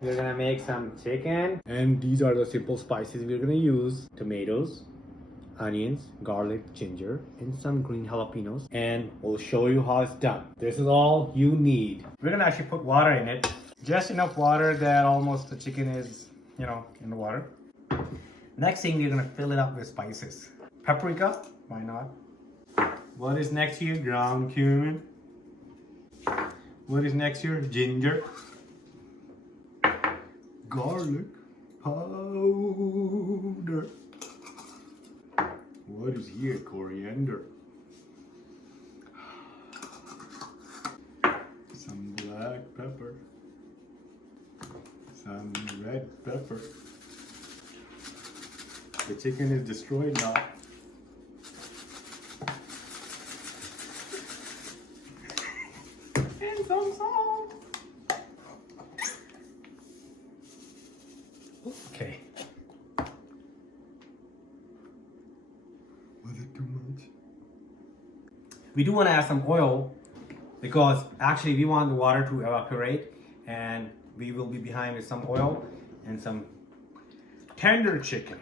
We're gonna make some chicken. And these are the simple spices we're gonna use. Tomatoes, onions, garlic, ginger, and some green jalapenos. And we'll show you how it's done. This is all you need. We're gonna actually put water in it. Just enough water that almost the chicken is, in the water. Next thing, we're gonna fill it up with spices. Paprika, why not? What is next here? Ground cumin. What is next here? Ginger. Garlic powder. What is here? Coriander. Some black pepper. Some red pepper. The chicken is destroyed now. And some salt. Okay. Was it too much? We do want to add some oil because actually we want the water to evaporate, and we will be behind with some oil and some tender chicken.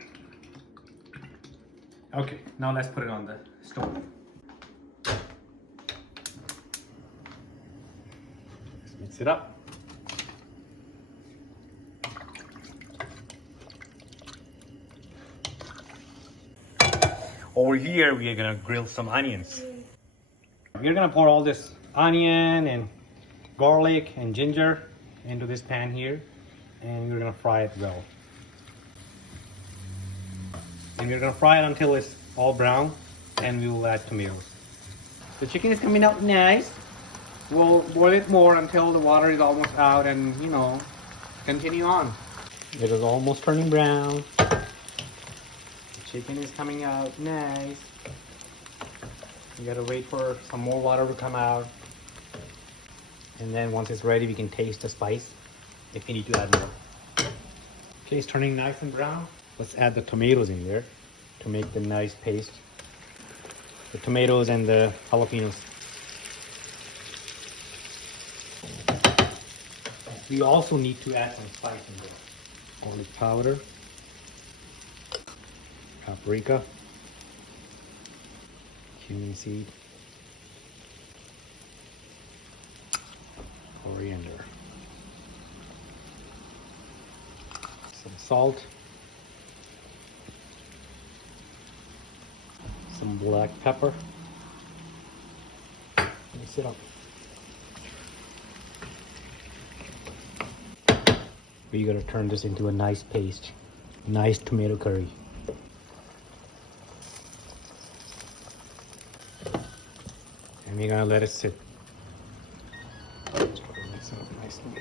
Okay, now let's put it on the stove. Let's mix it up. Over here, we are gonna grill some onions. We're gonna pour all this onion and garlic and ginger into this pan here, and we're gonna fry it well. And we're gonna fry it until it's all brown, and we will add tomatoes. The chicken is coming out nice. We'll boil it more until the water is almost out, and continue on. It is almost turning brown. The chicken is coming out nice. You gotta wait for some more water to come out. And then once it's ready, we can taste the spice if you need to add more. Okay, it's turning nice and brown. Let's add the tomatoes in there to make the nice paste. The tomatoes and the jalapenos. We also need to add some spice in there. Garlic powder, paprika, cumin seed, coriander, some salt, some black pepper. Mix it up. We're gonna turn this into a nice paste, nice tomato curry. And we're gonna let it sit. Mix it up nicely.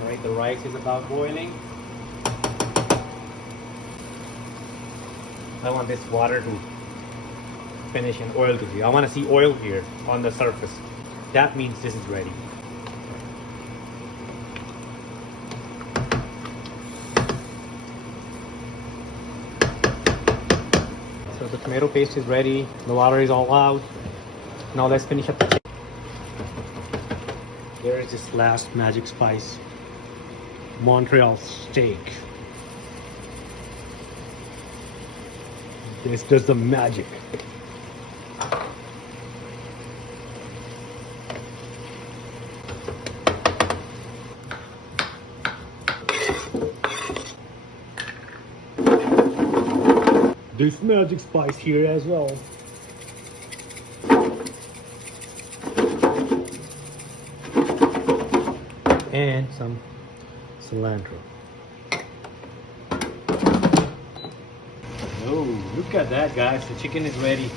All right, the rice is about boiling. I want this water to finish in oil to here. I want to see oil here on the surface. That means this is ready. So the tomato paste is ready. The water is all out. Now let's finish up the chicken. There is this last magic spice. Montreal Steak. This does the magic. This magic spice here as well. And some cilantro. Oh, look at that, guys. The chicken is ready.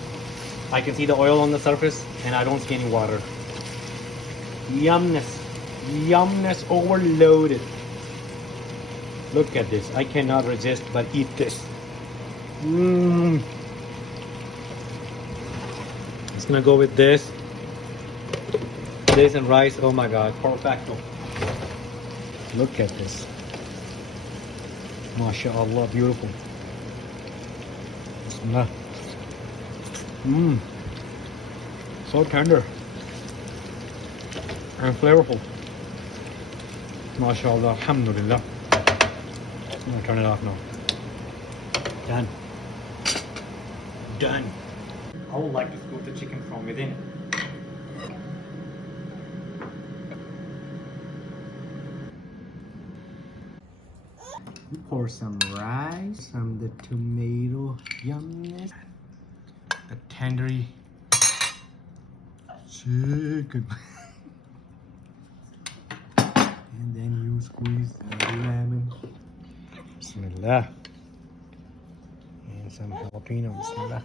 I can see the oil on the surface and I don't see any water. Yumness. Yumness overloaded. Look at this. I cannot resist but eat this. It's gonna go with this and rice. Oh my god, perfecto. Look at this. MashaAllah, beautiful. Bismillah. So tender and flavorful. MashaAllah, alhamdulillah. I'm gonna turn it off now. Done. Done. I would like to scoop the chicken from within. We pour some rice, some the tomato yumness, the tendery chicken, and then you squeeze the lemon. Bismillah. And some jalapeno. Bismillah.